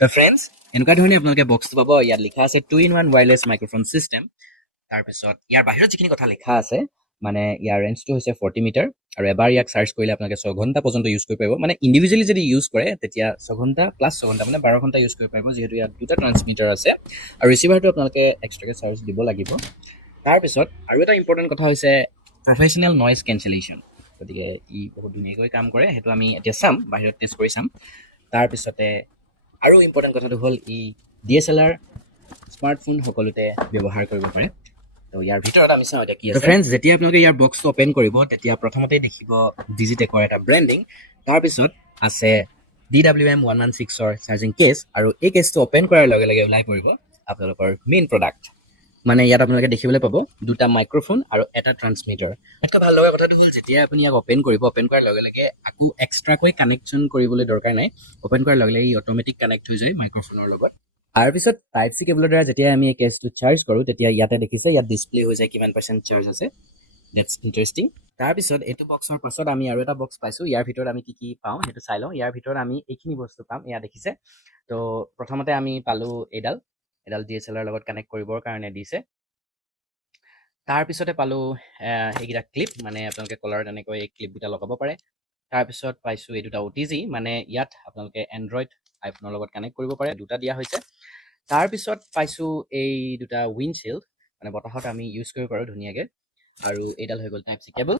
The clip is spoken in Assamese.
তো ফ্ৰেণ্ডছ এনেকুৱা ধৰণে আপোনালোকে বক্সটো পাব। ইয়াত লিখা আছে 2-in-1 wireless microphone system। তাৰপিছত ইয়াৰ বাহিৰত যিখিনি কথা লিখা আছে মানে ইয়াৰ ৰেঞ্জটো হৈছে 40 মিটাৰ আৰু এবাৰ ইয়াক চাৰ্জ কৰিলে আপোনালোকে 6 ঘণ্টা পৰ্যন্ত ইউজ কৰিব পাৰিব। মানে ইণ্ডিভিজুৱেলি যদি ইউজ কৰে তেতিয়া 6 ঘণ্টা প্লাছ 6 ঘণ্টা মানে 12 ঘণ্টা ইউজ কৰিব পাৰিব, যিহেতু ইয়াত দুটা ট্ৰান্সমিটাৰ আছে আৰু ৰিচিভাৰটো আপোনালোকে এক্সট্ৰাকৈ চাৰ্জ দিব লাগিব। তাৰপিছত আৰু এটা ইম্পৰ্টেণ্ট কথা হৈছে প্ৰফেশ্যনেল নইজ কেঞ্চেলেশ্যন। গতিকে ই বহুত ধুনীয়াকৈ কাম কৰে, সেইটো আমি এতিয়া চাম, বাহিৰত টেষ্ট কৰি চাম। তাৰপিছতে আৰু ইম্পৰ্টেণ্ট কথাটো হ'ল ই DSLR স্মাৰ্টফোন সকলোতে ব্যৱহাৰ কৰিব পাৰে। তো ইয়াৰ ভিতৰত আমি চাওঁ এতিয়া কি আছে। ফ্ৰেণ্ডছ, যেতিয়া আপোনালোকে ইয়াৰ বক্সটো অপেন কৰিব তেতিয়া প্ৰথমতে দেখিব ডিজিটেকৰ এটা ব্ৰেণ্ডিং। তাৰপিছত আছে DWM-116ৰ চাৰ্জিং কেছ, আৰু এই কেছটো অপেন কৰাৰ লগে লগে ওলাই পৰিব আপোনালোকৰ মেইন প্ৰডাক্ট। মানে ইয়াত আপোনালোকে দেখিবলৈ পাব দুটা মাইক্ৰফোন আৰু এটা ট্ৰান্সমিটাৰ। আটাইতকৈ ভাল লগা কথাটো হ'ল যেতিয়া আপুনি ইয়াক অপেন কৰিব, অপেন কৰাৰ লগে লগে আকৌ এক্সট্ৰাকৈ কানেকশ্যন কৰিবলৈ দৰকাৰ নাই। অপেন কৰাৰ লগে লগে ই অট'মেটিক কানেক্ট হৈ যায় মাইক্ৰফোনৰ লগত। তাৰপিছত টাইপ চি কেবলৰ দ্বাৰা যেতিয়া আমি এই কেছটো চাৰ্জ কৰোঁ তেতিয়া ইয়াতে দেখিছে ইয়াত ডিছপ্লে হৈ যায় কিমান % চাৰ্জ আছে। That's interesting. তাৰপিছত এইটো বক্সৰ পাছত আমি আৰু এটা বক্স পাইছোঁ। ইয়াৰ ভিতৰত আমি কি কি পাওঁ সেইটো চাই লওঁ। ইয়াৰ ভিতৰত আমি এইখিনি বস্তু পাম, এয়া দেখিছে। তো প্ৰথমতে আমি পালোঁ এডাল DSLR লগত কানেক্ট কৰিবৰ কাৰণে দিছে। তাৰপিছতে পালোঁ এইকেইটা ক্লিপ, মানে আপোনালোকে কলাৰত এনেকৈ এই ক্লিপকেইটা লগাব পাৰে। তাৰপিছত পাইছোঁ এই দুটা OTG, মানে ইয়াত আপোনালোকে এণ্ড্ৰইড আইফোনৰ লগত কানেক্ট কৰিব পাৰে, দুটা দিয়া হৈছে। তাৰপিছত পাইছোঁ এই দুটা উইণ্ডশ্বিল্ড, মানে বতাহত আমি ইউজ কৰিব পাৰোঁ ধুনীয়াকৈ। আৰু এইডাল হৈ গ'ল টাইপ চি কেবল।